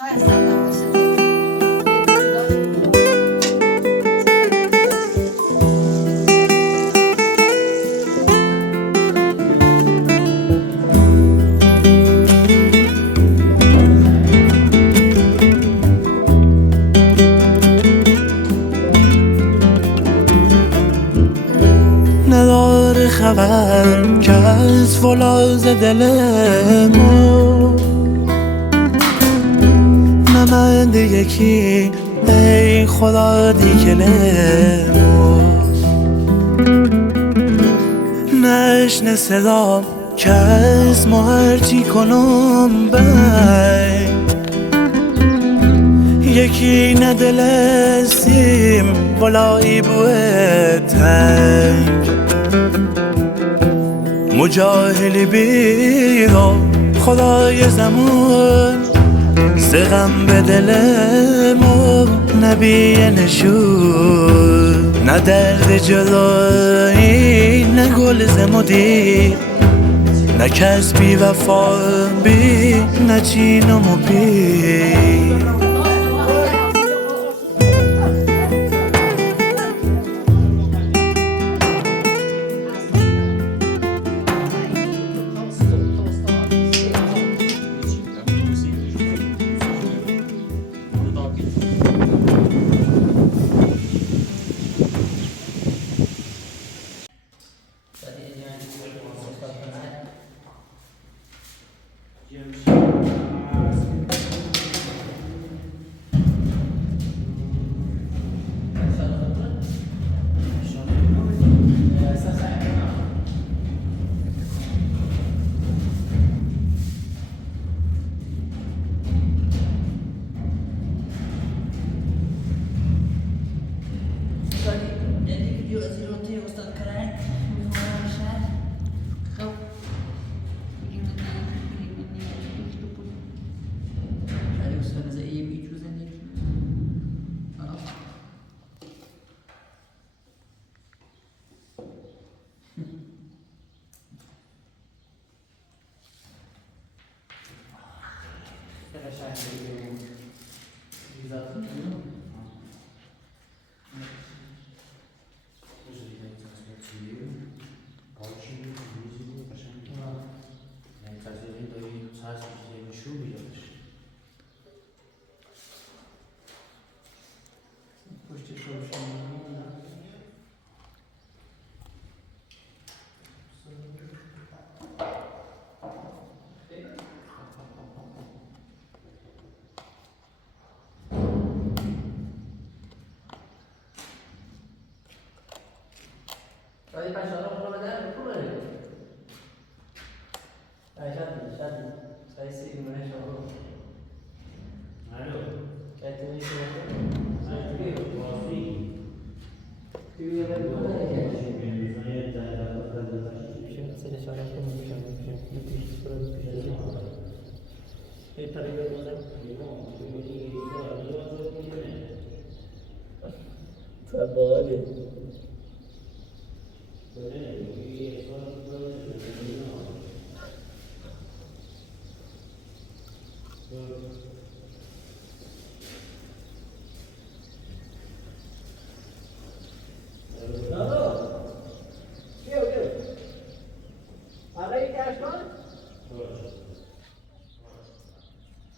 نداره خبر که از فولاذ دل ما نمند یکی ای خدا دیگلموز نشنه صدام که از ما هرچی کنم بای یکی ندلستیم ولایی بوه تنگ مجاهلی بیرا خدای زمان زغم به دلمو نبی نشون نه درد جدایی نه گل زمودی نه کس بی وفا بی نه چینم و بی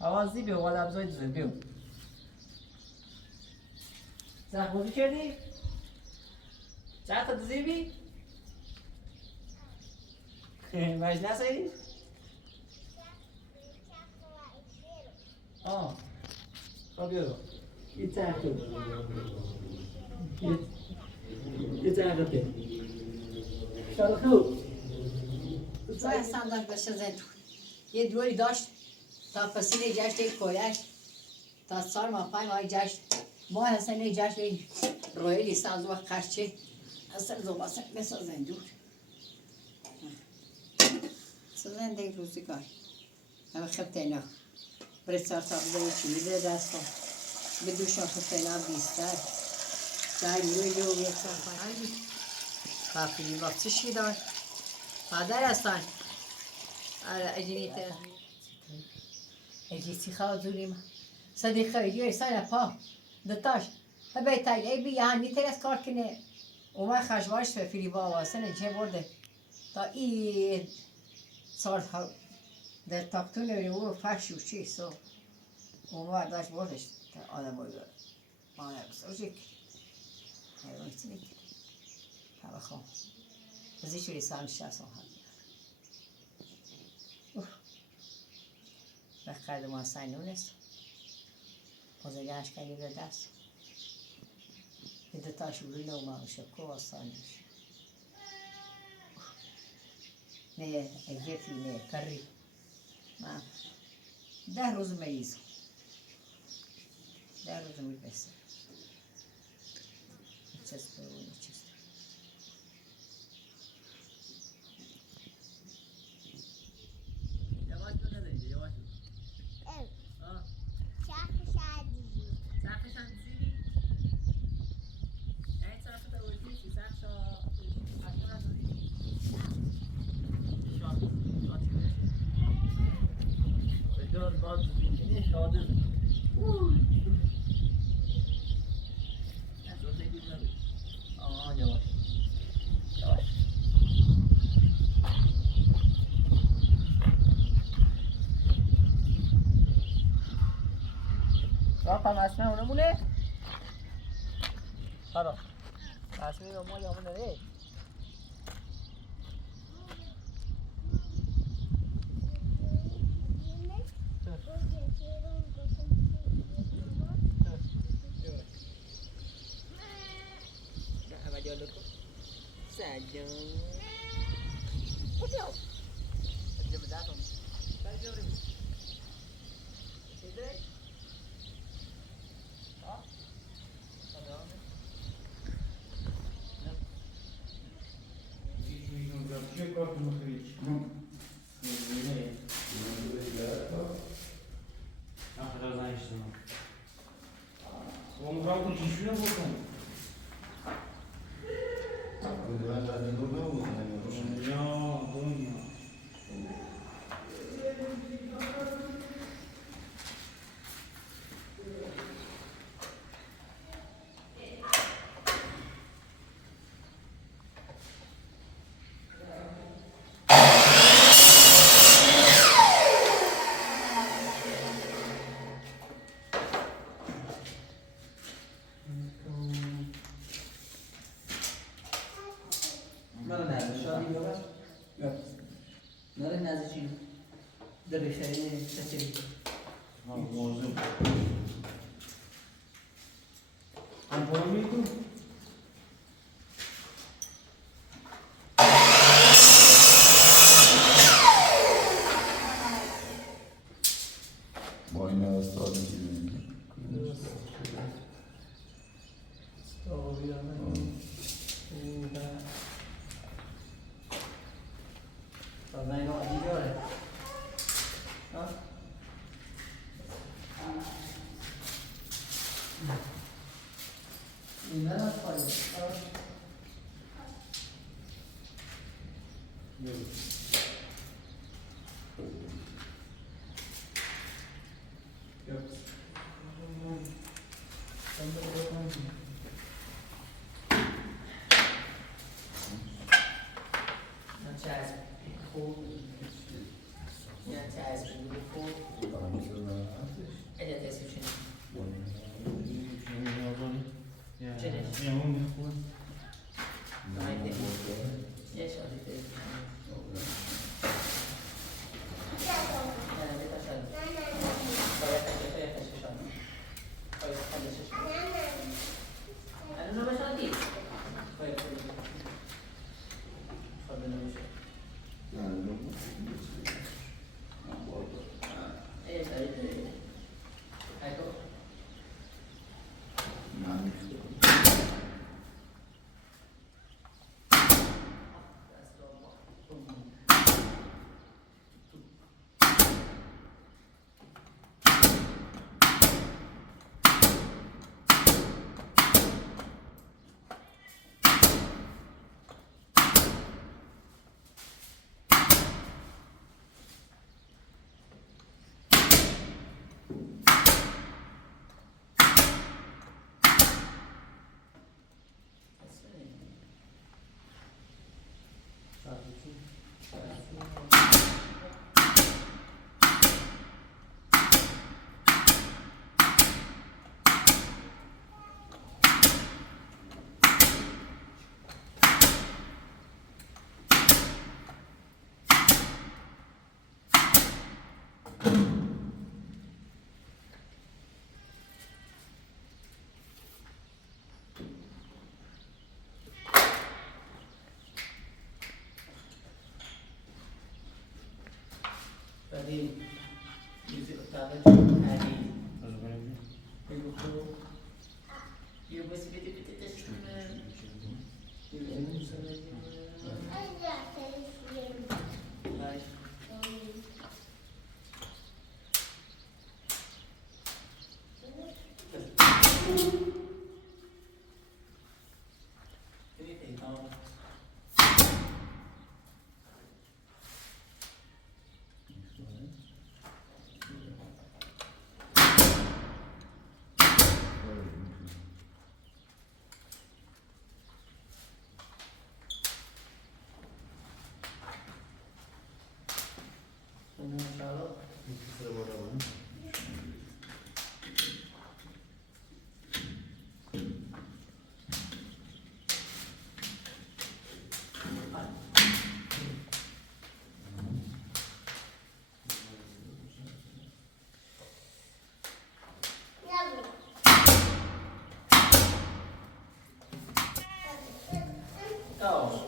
آوازی بیو قال ابزای دیزل بیو زخ بازی کردی؟ چند تا دیزی بی؟ مجنه سایدی؟ خب بیو یه چند تو یه چند تو شارخو تو حسن داشت بشه زن تو یه دوری داشت تا فصیل جشت یک کویش تا سال ما پای مای جشت ما حسن یک جشت یک رویلی ساز و خرچه اصلا زوباسه بسازن دور سازن دیگه روزگار همه خب تینا برای سار سابزه چی میده دست به دوشان خب تینا بیستر در یو یک سال خواهی وقتی چی دار پادر هستن آره اجینیت اجیسی خواه زوریم صديق خارجي سنة با دتاش هبي تاج أي بي يعني ترى سكار كنه وما خرج واش في فيليبا وسنة جاب ورده تا إيه صار در تاکتون رو فرش و چی سو وما داشت بردش تا آدم باید ما نبست او جک حیوان چی نکرد همه خواه از این چوری سال 60 سال هم بخرد ما حسن نونست بزرگش کنی به دست یه تاش روی نو ما شکو و سانش نه اگفی نه کری ما 10 روز مریض 10 روز میبسه چسبه و نچسبه یواش کن نداری یواش Evet. آه Şarkı şarkıcı. سقفش هم زیری این سقف تا اوزیشی سقف شا اکنون از زیری شاد بدون باز زیری شاده از اون دیگه نبود آه یواش یواش راه هم اسمه اونمونه خلاص اسمه ما یامونه ره همه جا لکو سجان بودیو بودیو بداتون بودیو رو ایده ها سلامه Che corpo non capisci? No. Onu kaldı kişiye bakalım. Ya, donya. مرا نزد شادی بابا Evet. نره نزد چی در بشری چطوری Ha, bozdum. Ben var mıydı? Boynu hastalığı gibi. زنگ آدی داره ها این نه نفاری Yok. Sen de bakalım. شادی چیزی اتاق علی از بریم بگو تو یه بسی بده بده دستونه یه بده بسونه باش ببین پیدا Oh.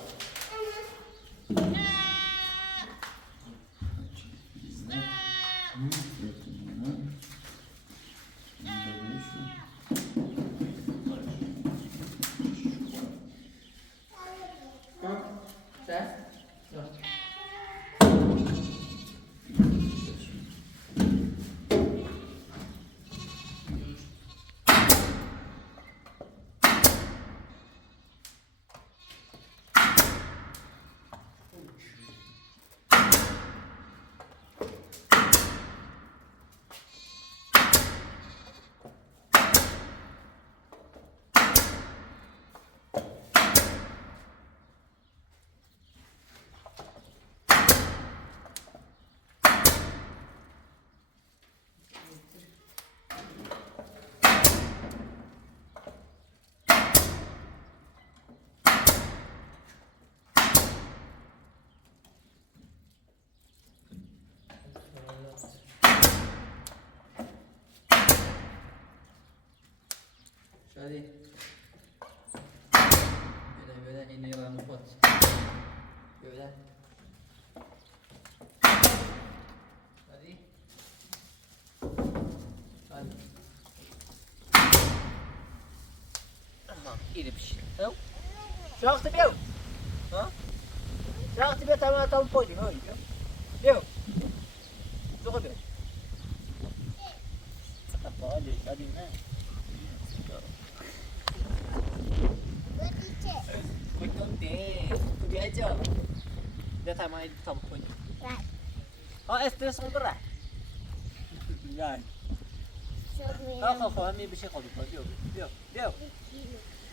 شادی بده اینه رانو خود بده شادی شادی اینه بشی شاخت بیو ها شاخت بیو تمام تمام پولی هوی بیو زخو بیو سقفالی شادی نه Pergi aja. Dia tak main tampun. Oh, stres berah. Jangan. Oh, kau ni bisa kau lupa dia. Dia.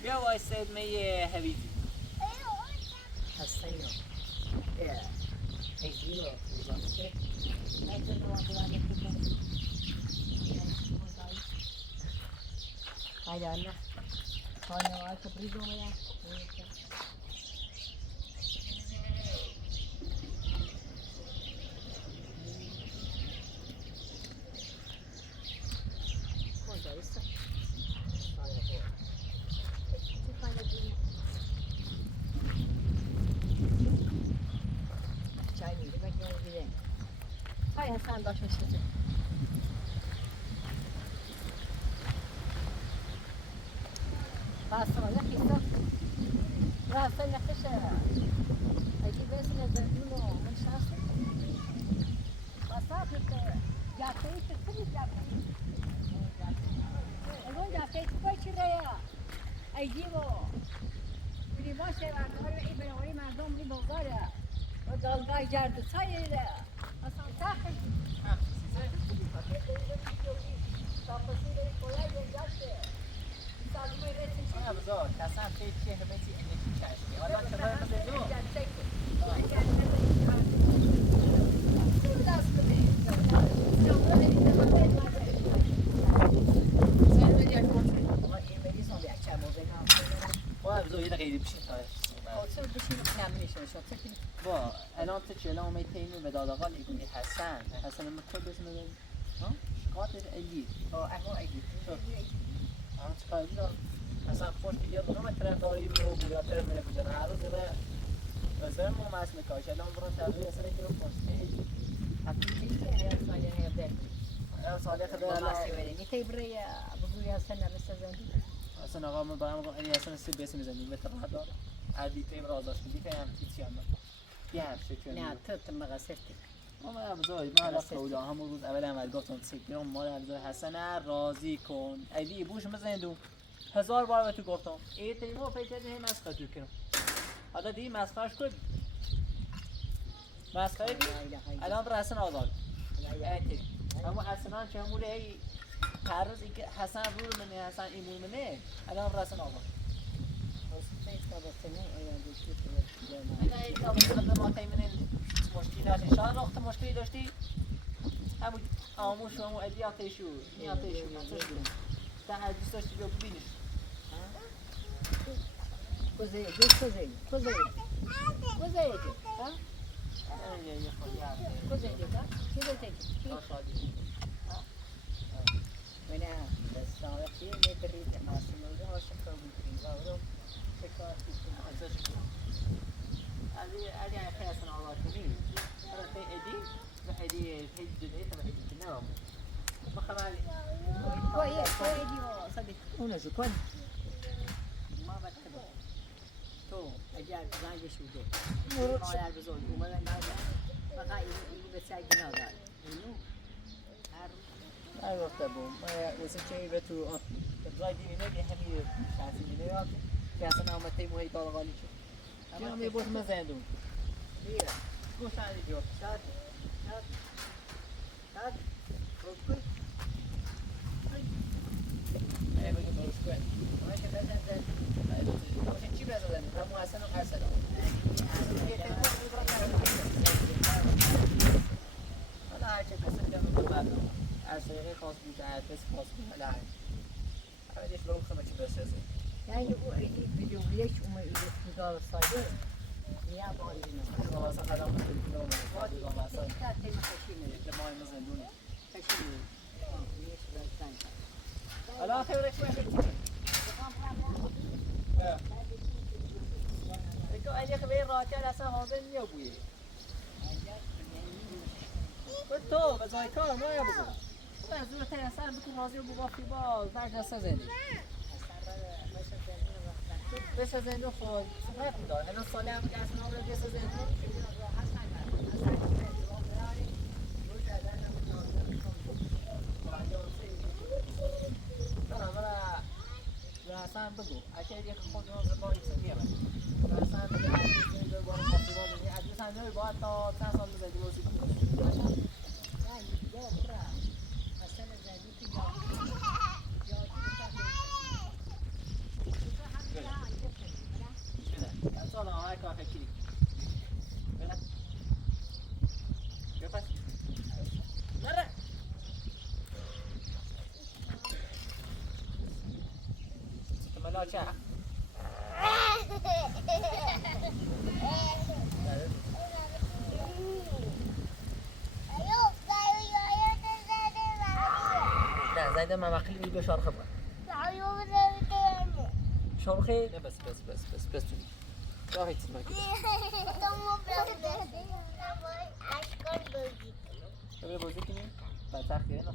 Dia I said me heavy. Hassan. Yeah. Hey, zero. Ayah na. Kau nak aku pergi dulu ya. Hai Hassan, baş başa. Basta olha aqui, só. Basta olha aqui, aqui vem se levando no chassi. Basta porque já fez, tudo já fez. Agora já fez, foi tirar aí digo. Primo se va a correr y pero hoy más hombre Bulgaria. O dalga yardı sayıyla. Hasan sakın. Tapasıyla kolay gelecekti. Sadece resim şey. Ama zor. Hasan şey hemeti enerji çeşmi. Adam kadar mı dedi o? Gerçekten. Şurada askıdı. Yok öyle bir de bakayım. Sen de diğer kontrol. Ama yemeği son bir akşam olacak. Ama zor yine gayri bir şey tabii. Olsun bir şey nemiyorsun şu an. با الان تو چلا اومد تیمی به دادقال ایگوی حسن من کل بسم الله ها قاتل ایید اما اگه آن چقدر دار حسن خوش بیاد اونم طرف داری رو بیا طرف میره کجا هر روز به مثلا ما ماس میکاش الان برو تابع اصلا که رو پست صالح خدا الله میتی برای بزرگی هستن نمیسته زندگی اصلا آقا من برام علی حسن سی بیس میزنیم به تقاضا عادی تیم رازاش میگه هم ایتیام یه شکل نه تو مقصرتی ما بزای ما از قولا همون روز اول اول گفتم سیگرام ما رو حسن راضی کن علی بوش مزندو 1000 بار به تو گفتم ای تیمو فکر هم مسخره تو کنم حالا دی مسخرهش کن مسخره الان بر حسن آزاد اما حسنان که همون ای هر روز اینکه حسن رو منه حسن ایمون منه الان بر حسن آزاد ما تیمونه مشکلی داشتی شاید وقت مشکلی داشتی همون آموش و همون ادی آتیشو این آتیشو تا حدیث داشتی بیا ببینش کوزه ها من دستاوردی نبرید تماسیل رو عاشق بودیم و فکر علی خیلی اصلا آوار کنی رفته ادی و ادی هیچ جدید و هیچ کنام بخمالی کوی صدق اونو کن ما بعد تو اگر زنگش بوده مادر بزرگ اومدن نازن فقط اینو به سگ نادن اینو هر وقت بوم واسه چی به تو رای دی میگه همین شخصی میاد که اصلا اومد تیم وای طالقانی شد اما می بود مزندون بیا گوش علی جو شاد روز ای بگو درست کن ما چه بزنن واسه چی بزنن همون حسن و حسن حالا هر چه قسم دارم بعد از طریق خاص بود ادرس خاص بود حالا اولش رو خمه چی بسازه yani bu videoyu umarım güzel saydı. Niye bağırdın? ama sen adam mısın? Hadi ama sen tatlıyı kaçırma. جماعي مزندوني Kaçırma. Niye şuradan على خيرك واحد انتو اجي خبير راجع لسه هذا يا ابوي تو بزای کار ما یا بزن من زور تا حسن بکن راضی و بگفتی باز بعد دست زنی بس زنی خود صحبت دار الان ساله هم دست نام رو دست زنی حسن بگو اگه یک خود رو زبانی میاره حسن بگو بار فاطمه بگی از حسن نمی باید تا چند سال بزنی بازی کنی سلام علیکم خیلی بله بیا پس نره ملاچه نه زایده ما مقلی میگه شارخه بود شارخه نه بس تو راحت ماکی تو بازی کنی بعد تخیره نه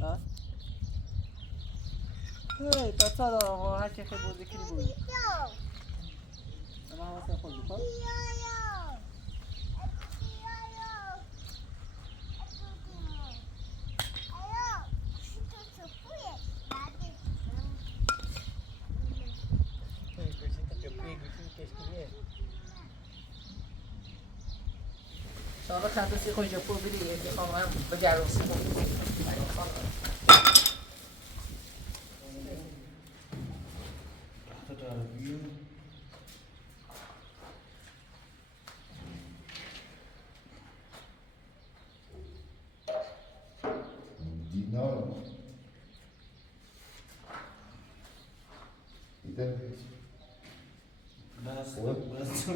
ها هی بچه دارم هر چی خیلی بازی کنی بازی اما همه خود بکن شما خنده سی خوی جپور بیدی یکی خواهم هم بگرم سی خوی Dinar. İder. بس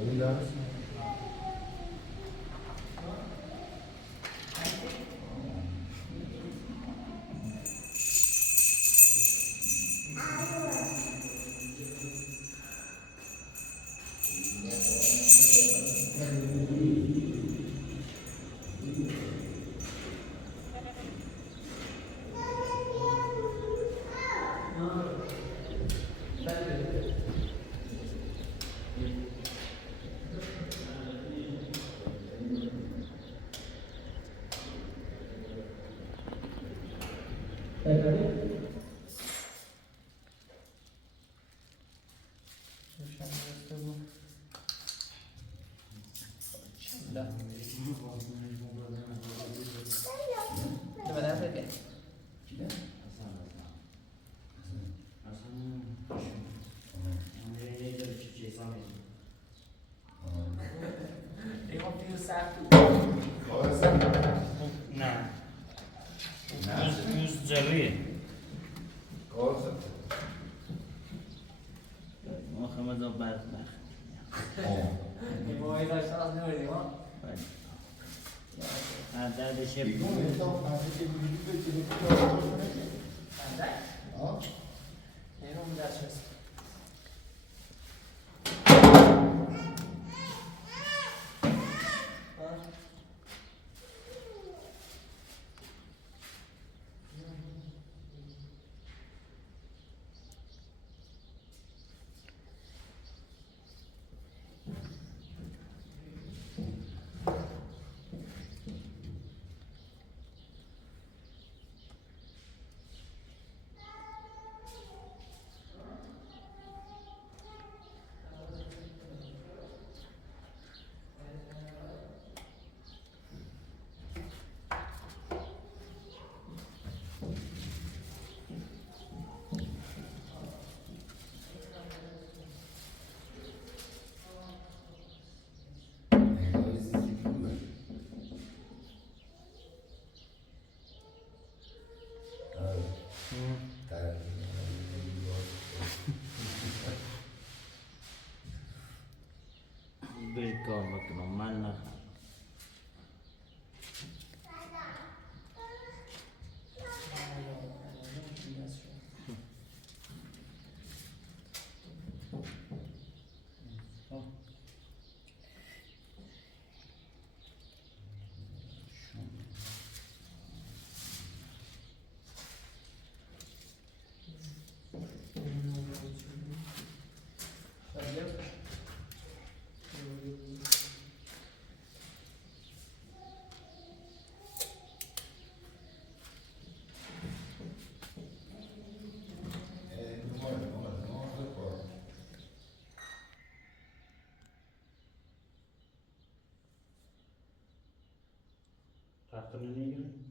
Öyle der. لا ده بدأت بيه They want you to نه yüz جریه آخه مدام برد ما این داشتن از نمیدیم ها دردش این اون دست هست کار بکنم من نخوام تختونو نگیری؟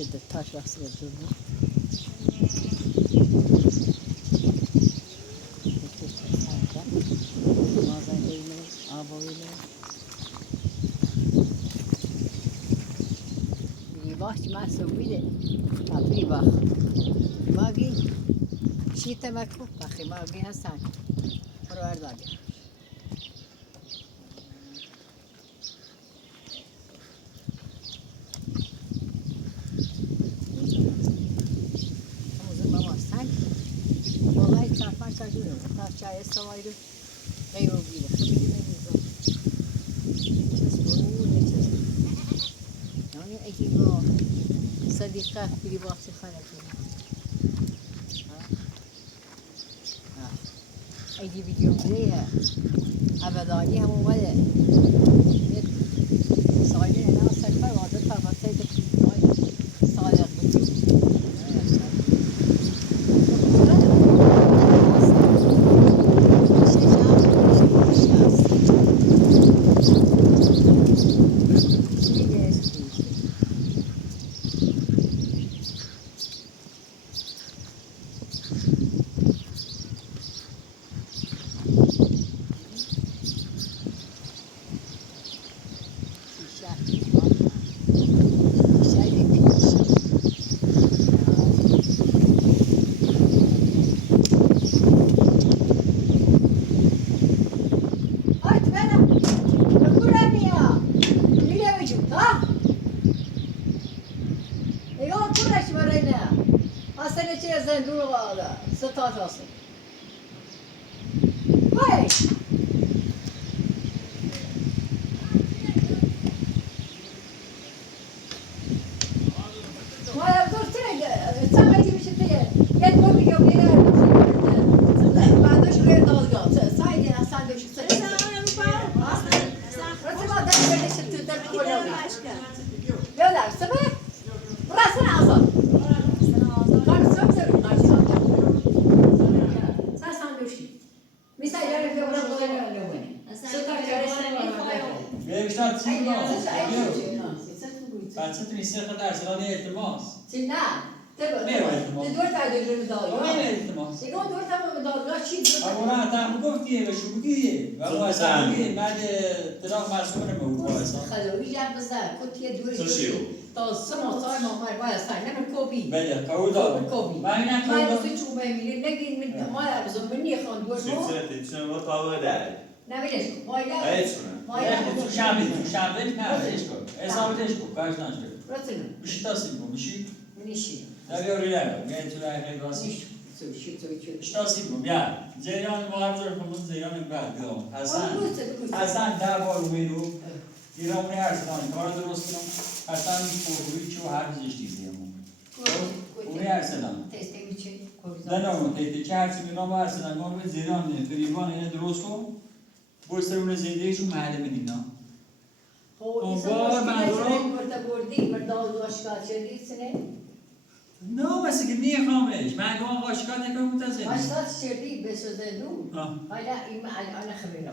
شدت taş bastı durdu. Bazen eğilir, aboyulur. Bir bak ki masumiydi. Bir bak. Magi. Şi temakku. Bakı magi Hasan. Proverdar. Çay salaydı. Ne yol bile. Yani eğer bu Sadegh bir bahsi xanه اگه ویدیو بده ابدانی هم اومده سایلی نه سفر واضح فرماسه که صادق بود اینه چه زندون رو بالا ستاد هستم های ما یادم ترنگ سعی میشه تیه یک بار میگم بیاد بعدش روی دادگاه سعی حسن دوش سعی راستی ما دست بهش تو در کناری یادم سبب راستی آزاد کار سبب سعی دوشی میسای جاری که برای بودن نمونه ستا بیشتر چی بچه تو میسه خود ارسلان التماس نه تبا دور تا دور دادگاه التماس دیگه دور تا دادگاه چی اما نه تا گفتی به شو بگی و ما اصلا بعد طلاق مرسوم نمو واسه خلوی جاب بزار كنت يدور سوشيو. تو سما صار ما مر بايا صار نعمل كوبي بله کاودا كوبي ما اینا ما کاودا يرسل ما يميل نجي من ما يبزم مني خان دور مو چون ما تاور داری نعملش ما لا هیچ ما نه لا تو شنبه نه ولش کن حسابش کن کارش نشه رسنا میشه تاسیم کن میشه منيشي نه بیا ریلا میای تو راه راست نيش سوي میشه تاسیم کن بیا جریان معارضه کنم جریان بعد حسن در بار میرو ایران ارسلان کار درست کنم حسن پروی چو هر زشتی زیمون اون ارسلان تستي چه نه نه تیتی چه هرچی میرم ارسلان ما به زیران فریبان اینه درست کن بوستر اون زندگیشون محله بدینا بار مردم بردی مرداد واشکات شدی سنه نه مثل که میخوامش من گام واشکات نکن متزنی واشکات شدی بسوزنو آه هلا انا خبيرة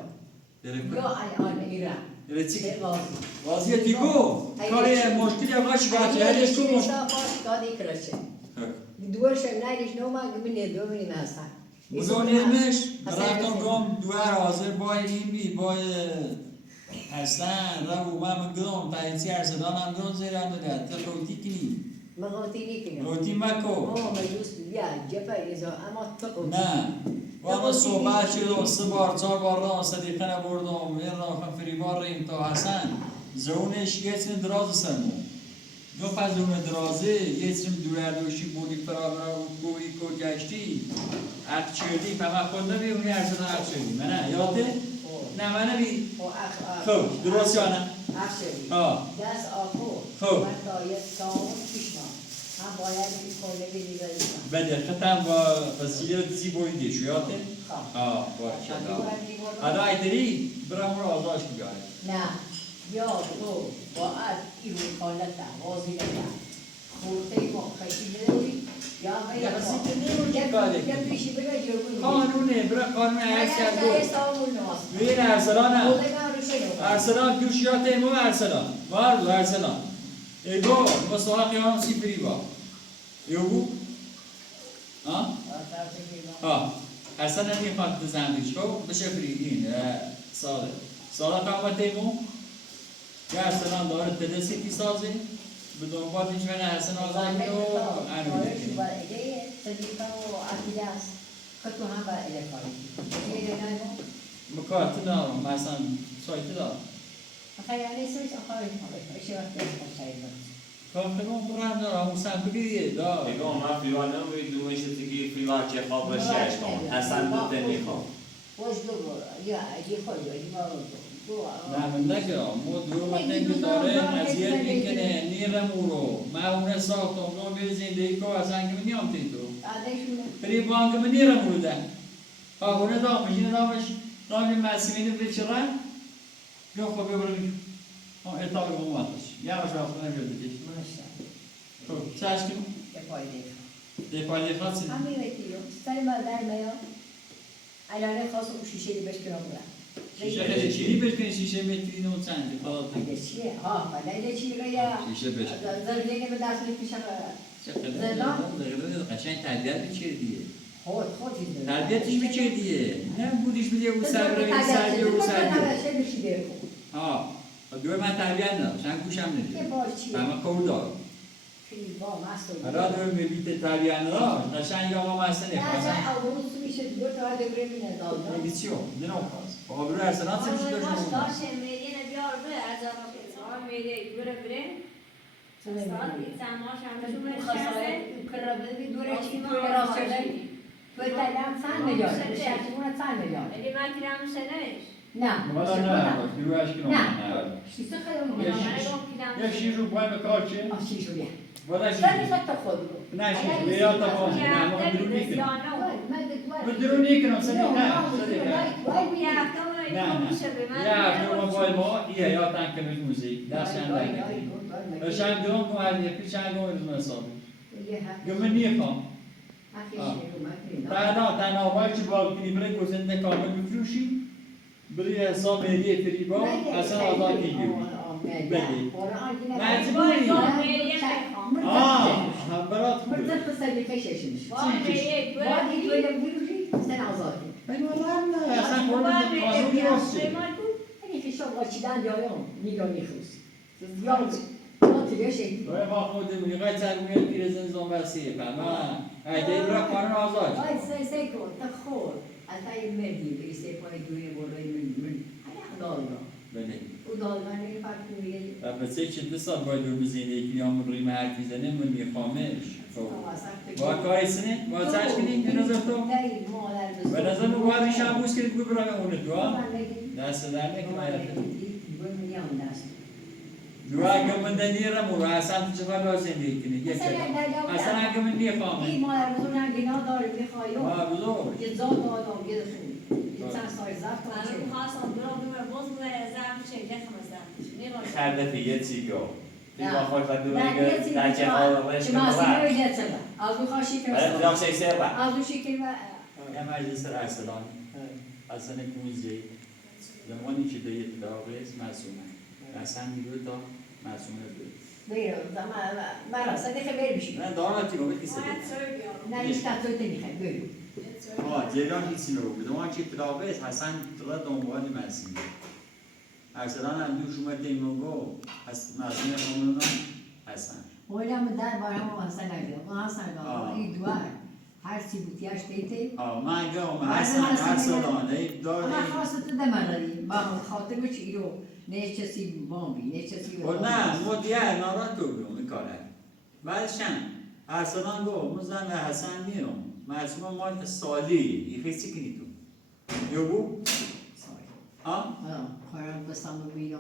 درک يو الان ایران درچی غازی وازیه دیگو کاری مشکلی آقا شکایت هرش کو مشکل کاری کرده دوارش نایش نوما گمینه دومی ناسن بزرگیمش رفتم گام دوار حاضر با این بی با حسن رو من گم تایسی ارسلان هم گم زیران داد تا روتی کنی ما قاطی نیکنم روتی مکو مجلس بیا جپا ایزا اما تو نه وانا صحبت شدم 3 بار 4 بار راه صدیقه نبردم یه راه فریبار ریم تا حسن زونش یه سن دراز سمو دو پزون درازه یه سن دوردوشی بودی فرابرا کوی کو گشتی عقد چردی فما خود نبی اونی ارسلان عقد چردی منه یاده؟ نه منه بی خب درست یا نه؟ عقشی ها دست آخو خب. من دایت سامون پیشمان هم باید این کله بیلیگریشم بده ختم با وسیله دیزی بویدی شو یاده؟ ها باشه حالا ایتری برام رو آزاش بیاره نه یا تو باید ایرون کالتا وازی نگه خورده ما خشی بدوی یا یا بسی که نمیشه کاری یا پیشی بگه جرگون قانونه برا قانون عکس کردو سامون نماز ببین ارسلان هم خورده من روشه نماز ارسلان دوش یاته امو ارسلان وارد ارسلان ایگو مساقی هم سیفری با یوگو ها ارسلان نمیخواد زندگیش کو بشه فرید ساله قامت ایمو یا ارسلان داره تدسی کی سازه به دنبال هیچ من ارسلان آزاد و انو بکنی خطو هم با ایده کاری ایده نمو مکارت دارم مثلا سایت دارم خیلی سویش آخری اشی وقتی خیلی کافرون برام دارم اون سمت بگیه دار دیگه ما فیوان نموید دومش دیگه فیوان که خواب رشیش کن حسن دو تنی خواب واش دو یا اگه خواهی اگه ما نه من نگرم مو دو متن داره اذیت میکنه نیرم او رو من اون ساختم رو به زندگی کو اصلا که میام تیتو پری بانک من نیرم او رو ده ها اون دام میشینه دامش مسیمینه بچرا یا خب ببرم اون اتاق اومدش یواش وقت نمیاد خب چاش کنم دپای خاصی همین وقتیو سال ما در میا الان خاص اون شیشه دی بهش کنم شیشه خیلی چیزی بکنی شیشه متری نو چندی خلاص چیه ها ولی چی ریا شیشه بش زرگی به دست میکشم چقدر قشنگ تربیت می‌کردیه خود تربیتش می‌کردیه نه بودیش بدیه او سر ها دو من تربیت ندارم شن گوشم نمیده همه کور دارم حالا دو میبیت تربیت ندارم قشنگ آقا مسته نخواستم نگی چیو؟ نه نخواست آبرو ارسلان سمشی داشت خسارت کرده بی دوره چی تو راست شده تو تلام 100 میلیارد شرطمون 100 میلیارد Ele vai tirar no cenário? نه ولی نه دیروش که نه نه شیسته خیلی میلیارد یه شیر رو باید بکار چه؟ آشی شویه ولی سری شیر خط خود نه شیر یا تا باشی نه ما درو نیکنم ما درو نیکنم سری نه سری نه یه هفته ما باید ما یه یا تنکمش موزیک دستشن لگه بشن دوم کن هر یه پیشن دوم روز مسابقه گمه نیکم تنها باید چه بالکنی برای گزنده کامل بفروشی بری حساب مهریه فریبا اصلا آزاد میگیری بگی مجبوری برات خوبه مرتب قصه بکششش چی باید توی بروشی سن آزادی بگو رم نه اصلا خورده قانونی راست چه اگه خیشا واچیدن یایم نیگا میخوز یا ما تلیه شکلی باید با خود میگه ترمیت پیرزن زنبسیه فهمه ایده برای قانون آزاد وای سه کن تا خور حتی این مردی به سه پای دوی برای من دالنا بله او دالنا نگه فرق میگه بسه چه 2 سال باید رو بزینه که همون روی حرف میزنه من میخوامش با کاری سنه با چش کنی به نظر تو به نظر تو باید ریش هم بوز کنی بگو برای اونه تو ها دست در نکنه دو اگه من دنیرم و حسن تو چفر را زندگی کنی یک چه حسن اگه من میخوامه این مادر بزرگ هم گناه داره میخوایم ما بزرگ یه زاد آدم یه خون یه چند سای زفت کرده فیه چیگو نه. فیما خوش و نه دوره یه چیزی در چه حال رشت که ماسیمه ببر یه چه از دو خاشی که برای دیدم شیسته ببر از دو شکل و یه مجلس ارسلان حسن کوزی زمانی که به اتلاقیز معصومه حسن میگوی تا معصومه بود بیرون من صدیقه بیر بشیم نه دارتی رو بکی سده نه هیچ کتویت نمیخواد بیرون جریان هیچی رو بود اما که اتلاقیز حسن طلع دنبال معصومه ارسلان هم دوش اومد دیمونگو معصومه خمونو حسن ولی من در باره ما حسن نگیدم ما حسن نگیدم این دوار هر سی بودیاش دیتی من گم حسن ارسلان اما خواست تو دماندی با خاطر چی ایرو نه چیزی بامبی نه چیزی نه مدیر نارات تو بیرون میکاره بعدشن ارسلان گو مزن حسن میرم معصومه مال سالی این خیلی کنی تو یو بو ها خواهرم بستم رو بیدم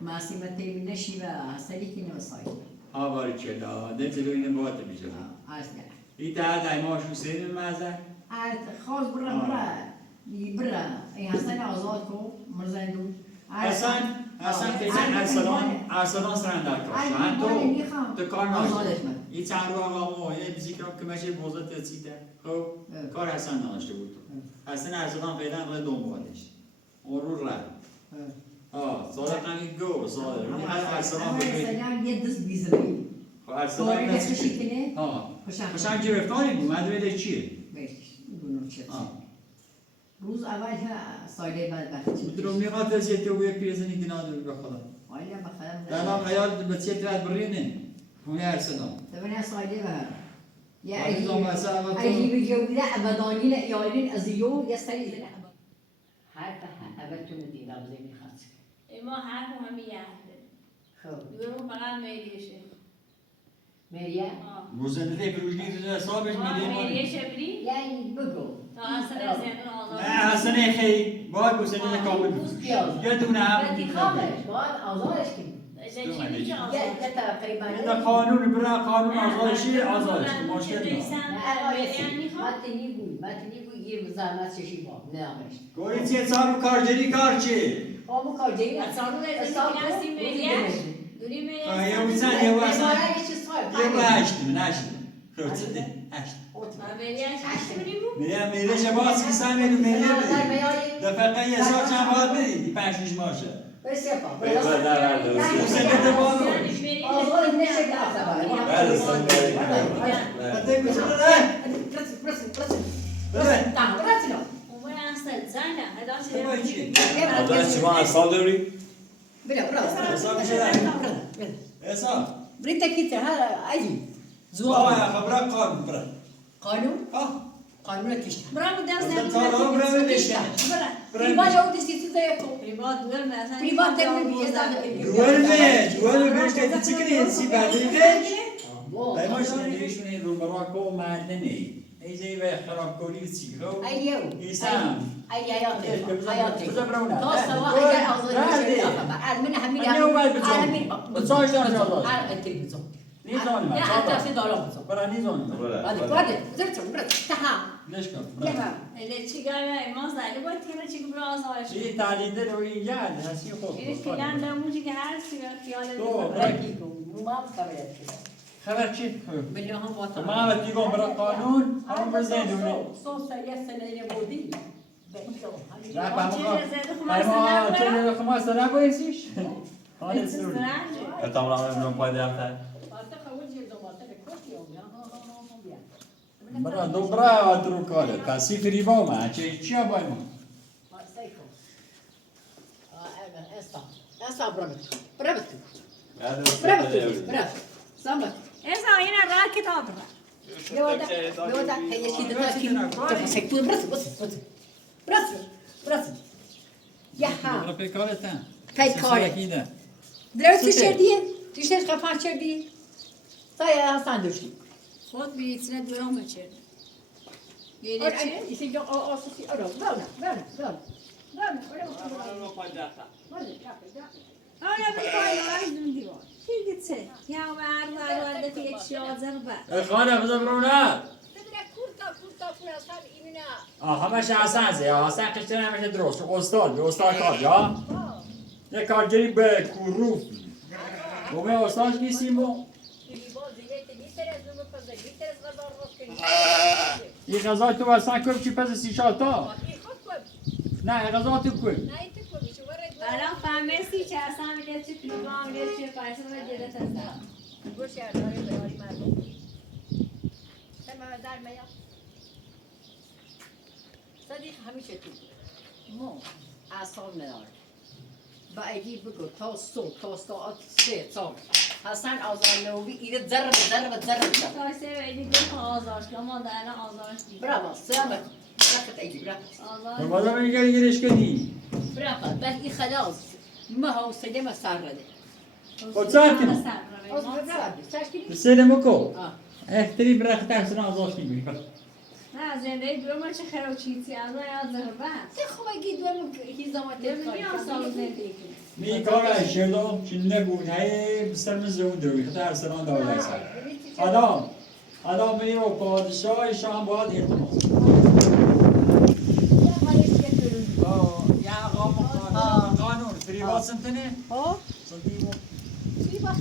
معصیمت تیمی نشی و حسنی که نوستایی باری چلا ده جلو اینه باید میشه از نه این ده دایماش حسین مزد خواست برا این حسن آزاد کو مرزندو حسن فیزن ارسلان سرندر کار تو کار ناشته این چند رو آقامو یه بزیکرام که میشه بوزا تسیده خب کار حسن ناشته بود حسن ارسلان فعلا رو دنبالش اون رو رد صادق هم این گو صادق این ارسلان ارسلان یه دست بیزنی ارسلان دست کنه خوشم گرفتاری بود مدویده چیه؟ روز اول سایده بدبختی میتونم میخواد از یه توی پیرزنی گناه داری به خدا آیا بخدم دلام عیال بچه ترد برینه خونه ارسلان تبنی سایده بر یا ایلی بجوده ابدانی لعیالین از یو یستری زن هر ابدتون دیدم زنی خاص ما هر هم یهده خب دوم فقط میلیشه مریا گزنده پروژنی تو حسابش میده میلیشه بری یعنی بگو تا اصلا زندان آزاد نه حسن خیلی باید گزنده کامل بفروشی یه دونه هم انتخابش باید آزادش کنی یه تقریبا این قانون برای قانون آزادشی آزادش مشکل نیست متنی بود یه زحمت چشی با نامش گوری چه حساب کارجری کار چی؟ آمو کارجری یه بودن یه بودن یه هشتیم خرچه ده هشت میره شباز که سن میدو میره بدی دفعه یه سال چند باید بدی 5-6 ماشه حسین بده بالا آزاد نشه که بده گوشه بده بده آدرس شما حساب داری؟ حساب میشه ده حساب بريتا كيتا هذا عجيب زوار خبرك قانون برا قانون؟ اه قانون كيشتا برام درس برا Prima eu decido daí com. Prima due مثلا Prima tem دوال بهش که چی کنی؟ سی بعدی بهش؟ دایماش نمیشون این رو براکو مردنی. ایزی و خرابکاری سیگرو. Aí eu. ایسان. Aí hayatım. Hayatım. بذار برونه. Dosta var. Ay ağzını من همین من اول بزن. بزنش دارم جلوش. التلفزيون. نیزانی من. نه حتی سی دارم بزن. برای نیزانی من. بعد زرتم برد تها. نشکن. تها. ele چیگاه ما زنی باید تیره چیگو برازایش چی تعلیده رو این یاد هستی خوب. اینش که گنده موجی که هر چی خیال تو ما خبرت خبر چی؟ بالله هم وطن. ما هم دیگه برای قانون هم برزیدونه. صوص یه سنه بودی. نه ما چه خماس نبایسیش. حالا سر. Tam ramazan payda yaptı. برا دوباره درو کاره. تصیف ریبا ما چی باید ما؟ ایسا این راه کتاب را برا پیکاره تا. پیکاره. درستی شدیه؟ دیشتش قفان شدی؟ سایه حسن داشتی. خود بیتونه دورم بچه یه آره چه؟ ایسی جا آسوسی آره بله آره بخوای آیدون دیوار چی گیتse یا مرد ورده فی یک شازر با خانه بذار برونه. بدنا كورتا حسن إيمنا همش حسن زی حسن قشتن همش درست استاد کار یا یه کارگری به کوروف و به استاد نیستیم و این غذا تو واسه کم چی پس سی تا نه غذا تو کن الان فهمیدی چه اصلا میگه چه پیغام میگه چه فایده و جلت است صديق همیشه تو ما اعصاب نداره با ایدی بگو تا صبح تا ساعت 3 صبح حسن آزارنوی ایره ذره تا سه ویدی دو آزارش که ما در آزارش دید برافو سلامت رفت ایدی برافو آزار ماذا من قال يجريش كدي برافو بس ای خلاص ما هو سلامة سرده وتساكن برافو ساكنی السينما احتري برا ختار سنة أزاش نيجي نه زنده دور ما چه خراب چیزی از یا زربه چه خوبی دوام هیزامات نمیدونم سال زندگی مي كارا شيردو شنو نقول هاي بسر من زود دوي ختار سنة دولة سنة آدم منی رو پادشاه شام باید التماس یا آقا قانون فریبات سنتنه ها سنتیمو في بقى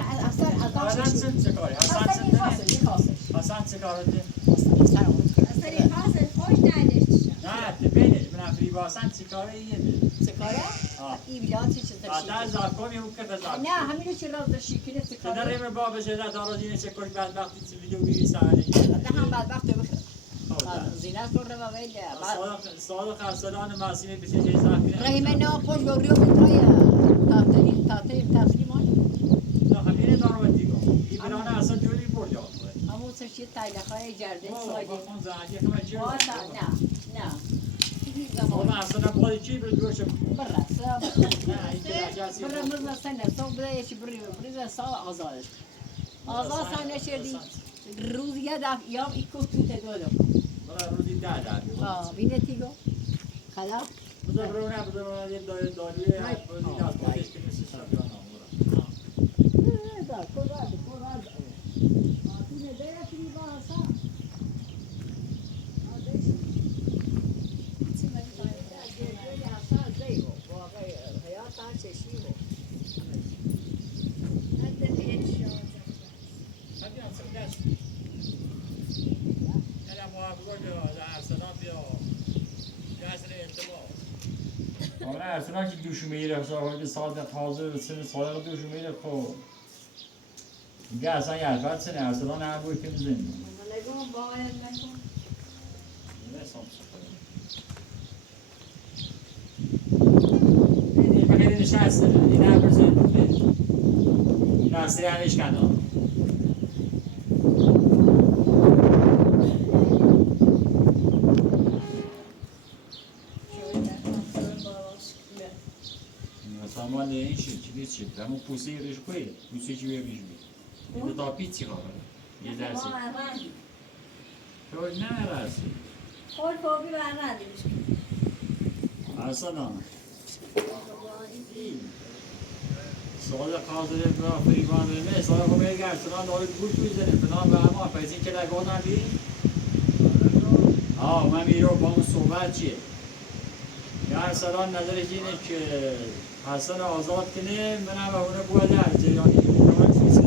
حسن سنت سکاری حسن سنتنه حسن سکارته اصلا حاصل خوش نداشت نه تبینه من فریبات سنت سکاره یه سكارة؟ إيه بلاتي حتی شو زارکومی او که بزار لا همینو چرا داشتی کنه سكارة؟ تدریم باب جدا دارودینه سکاری بعد وقتی ویدیو بیری سالی ده هم بعد وقت بخير زينات كل ما بين صادق ارسلان معصومه بشه جزا کنه رحم نه پوش گوریو بتایا تاتری تسلیمان نه همین دارودی گو ایران اصلا جوری برد یاد همون سرچی تایلخای جرده سایه با خون زنگی همه چی نه چیزی اون زمان اصلا بودی چی برد گوش برا سلام نه این که راجعی برا مرنا سنه صوب بده یه چی بری سال آزادش آزاد سنه شدی روز یه دفعه یام ایکو تو تدولو برای روزی ده بینتی گو خلاص بذار برونه یه داروی روزی دست بودش که مثل شبیان آمورا ارسلان که دوشو میگیره که ساعت حاضر سن صادق دوشو میگیره خب میگه اصلا یه الفت سن ارسلان هر بوی که میزنی نگو باید نکن این مگه نشسته این هر بزنی این اصلی همش کنان چی چی همون پوسته ریش کوی پوسته چی بیش بی این تا پیچی خواهد یه درسی تو نه رسی خود خوبی برنده میشه حسن سال قاضی با فریبان نه سال خوبه اگر سال داره گوش میزنه فلان و اما پیسی که لگو ندی من میرو با اون صحبت چیه یعنی سلام نظرش اینه که حسن آزاد کنه منم اونه بوده هر جریانی کنه چیزه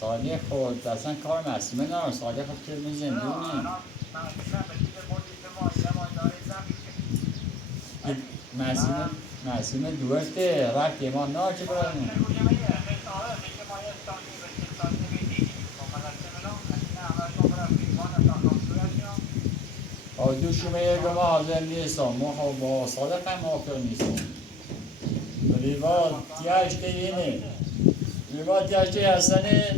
صالح خود اصلا کار مسئوله نه صالح خود که من زندونه مسئوله دوسته رفت ایمان نه چه برای دو شما یک ما حاضر نیستم ما با صادق هم موافق نیستم ریواد تیاشته اینه ریواد تیاشته حسنه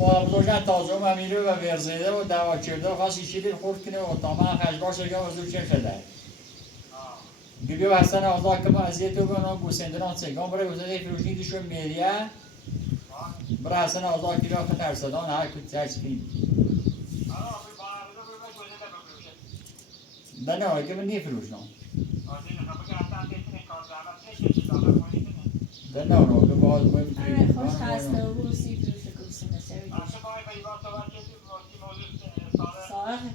محافظوشن تازه هم میره و ورزیده و دوا کرده و خواستی شیرین خورد کنه و تا من خشبار شده و زود چه شده بیا حسن آزاد که ما ازیت رو بنا گوسندران سگان برای گوسنده فروشی دیشون میریه برای حسن آزاد که را خط ارسدان هر کتی هر چکین بنا که من نیفروشنم بنا رو که باز باید خوش هسته و بروسی فروشه کبسونه سالم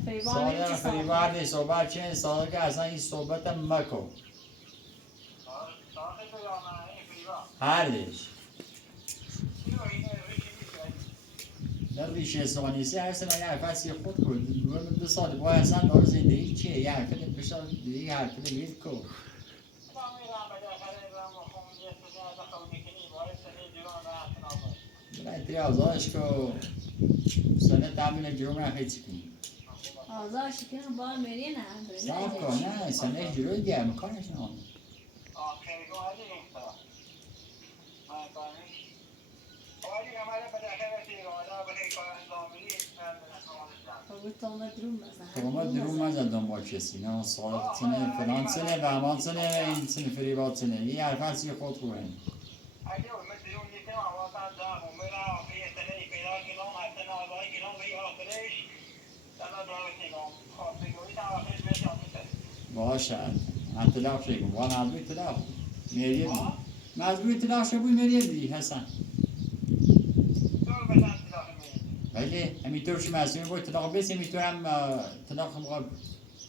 فریبان نیست صحبت چه ساله که اصلا این صحبت مکو هرش در ریشه سوانیسی هر سنه یه حرفت خود کرد 2 سال با اصلا دار زندگی چیه یه حرفت بشار یه حرفت ویل کو برای آزادش که سنه تمرین جرم را خیلی کنی آزاد شکن بار میری نه صاف کن نه سنه جلوی دیگه مکانش نه تومه درون مزد دنبال کسی نه صادق سنه فلان سنه و همان سنه این سنه فریبات سنه یه حرفت سی خود خوبه باشه انطلاق شکن وان مزبوی اطلاق میریه بی مزبوی اطلاق شبوی میریه بی حسن بله همینطور شما مسئولی باید اطلاق بسی همینطور هم اطلاق مقابل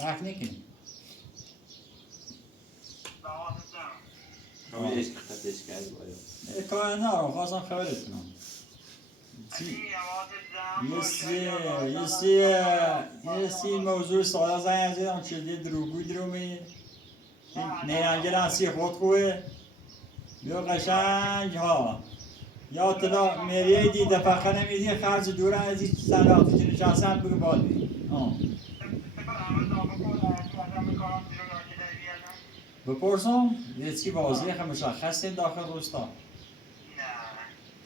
رفت نکنیم روی عشق خطش کرد باید کار نه رو خواستم خبرتونم یه سی موضوع سالا زنگ زدم که یه دروگوی درومی نیرنگل انسی خود خوبه بیا قشنگ ها یا طلا میریه دی دفعه نمیدی خرج دوره از این سن وقتی که نشستم بگو باید بید بپرسم یه چی واضحه مشخصه داخل روستا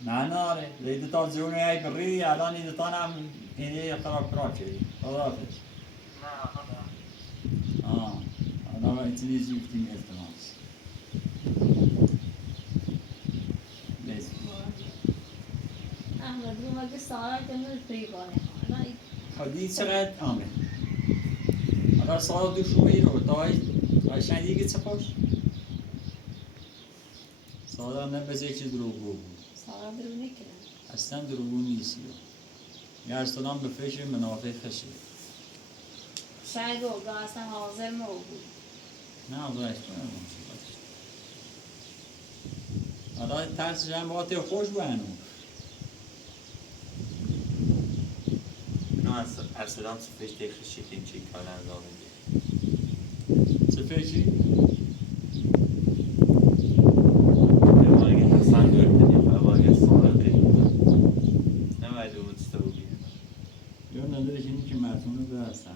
نه آره لیدتان زیونه های بری الان لیدتان هم اینه خراب شدی خدا حافظ الان ایتونی زیفتیم التماس لیز احمد رو مگه سارا کنه فریبانه خودی چقدر آمه الان سارا دو شوهی رو تا شنیدی چه خوش سارا نه بزه چه دروگو بود سارا درو نکنه اصلا دروگو نیست یا ارسلان به فکر منافع خشه شاید اوگا اصلا حاضر ما بود نه حاضرش کنم حالا ترس جمع باید خوش بانو اینو ارسلان صفحش دیخش شکل چی کار انجام میده صفحه چی؟ یه حسن گرفته یه سارا قیمتا نمایده بود ستو بیه یا ندارش اینی که مرتونه برستن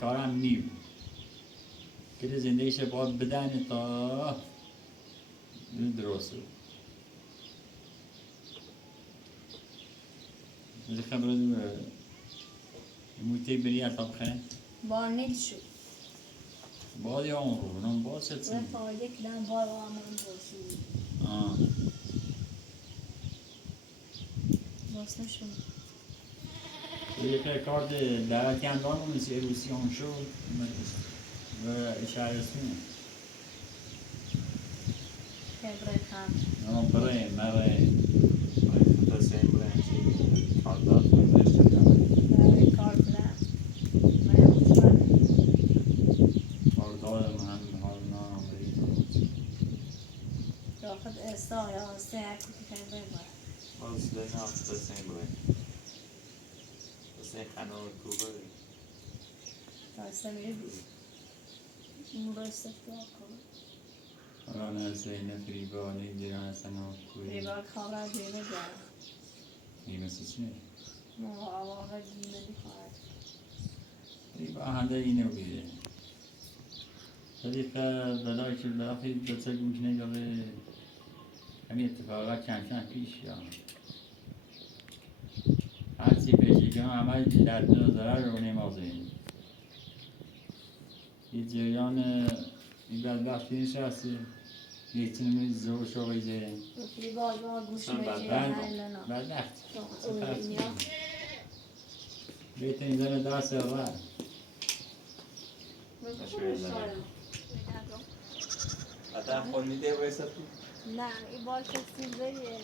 کارم میو که زندگیش باید بدن تا درسته بذار خبر دو موتی بری اتاب خیلی بار نیدشو باید یا اون رو نام باید شد سن فایده کدام بار آمون باشی باز نشون یه کارت دعوتی اندان اون سی روسی هم شد و شهرستون خبره خم برای مرای The same branch. Called that position. برای کار بلند من مطمئن کاردار من حال نام داخل استا یا سه هرکی که خبره بار Was they not the same way? The same kind of cover. داسته میره بود اون رو استفاده کنم آن از این فریبانی دیران سنا کوی ریبار کامرا دیمه گرم نیمه سیسنه ما آواقع دیمه دیخواهد فریبا هنده اینه بیده طریقه بلای که بلاخی بچه گوش نگاه همین اتفاقات چند پیش یا هرچی پیشی که همه در ضرر رو نمازه یه جریان این بدبخت پیش هستی یه زور شویده ریبار ما گوش من میگیره بعد نه بدبخت اونیا بهترین زن دست رای حتی خود میده ویسا تو نه این بار کسی زیه